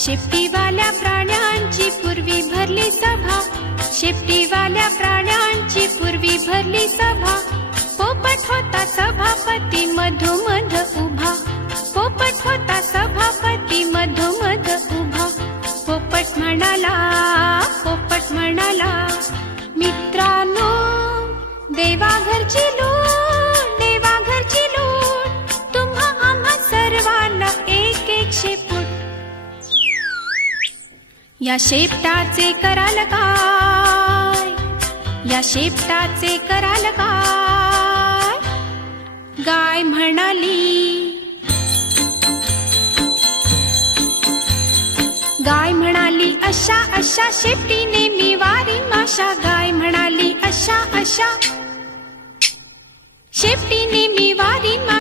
शेपटीवाल्या प्राण्यांची पूर्वी भरली सभा, शेपटीवाल्या प्राण्यांची पूर्वी भरली सभा. पोपट होता सभापती मधोमध उभा, पोपट होता सभापती मधोमध उभा. पोपट म्हणाला, पोपट म्हणाला, मित्रांनो देवाघरची लूट, देवाघरची लूट, तुम्हा आम्हा सर्वांना एक एक शेपूट. या शेपटाचे कराल काय, या शेपटाचे कराल काय. गाय म्हणाली, गाय म्हणाली अशा अशा शेपटीने मी वारी माशा. गाय म्हणाली अशा अशा शेपटीने मी वारी माशा.